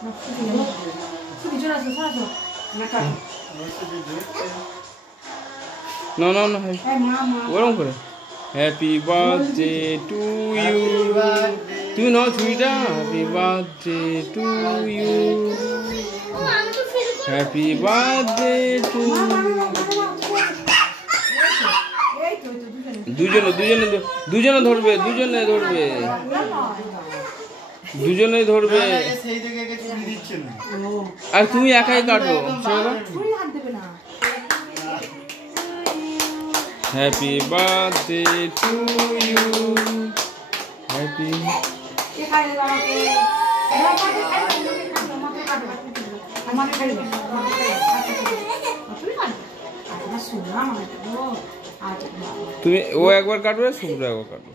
No, no, no. ওরকম করে happy birthday to you তুমি নাও ছুরিটা happy birthday to you happy birthday to দুজনে ধরবে আর তুমি একাই কাটো happy birthday to you happy তুমি ও একবার কাটবে শুভ্র একবার কাটবে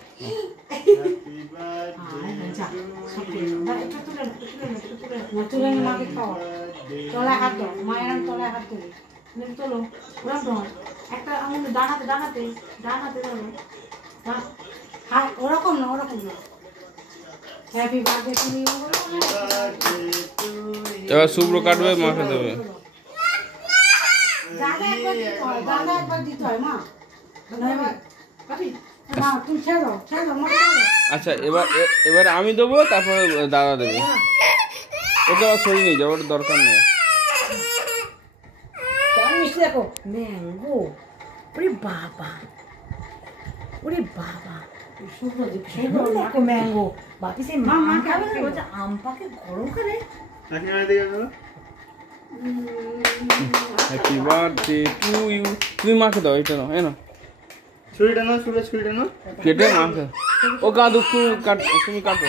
ওরকম না হ্যাপি বার্থডে টু ইউ এবার শুভ্র কাটবে মাকে দেবে আচ্ছা এবার আমি দেবো তারপরে দাদা দেবে ওকে আবার সরিয়ে নিয়ে যাবো ওটা দরকার নেই দেখো ম্যাঙ্গো ওরে বাবা ম্যাঙ্গো বাপি সেই আম পাকে গরম করে হ্যাপি বার্থডে টু ইউ তুমি মাকে দাও এটা নাও না ছুরিটা নাও কেটে মাকে ও কাঁদুক তুমি কাটো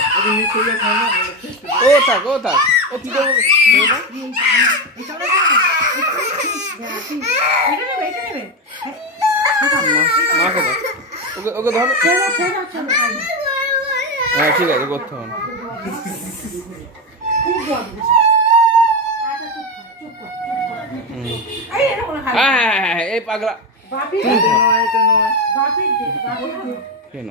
ও থাক ও কি করবো মাকে দাও ওকে ধরো হ্যাঁ ঠিক আছে করতে হবে হ্যাঁ এই পাগলা কেন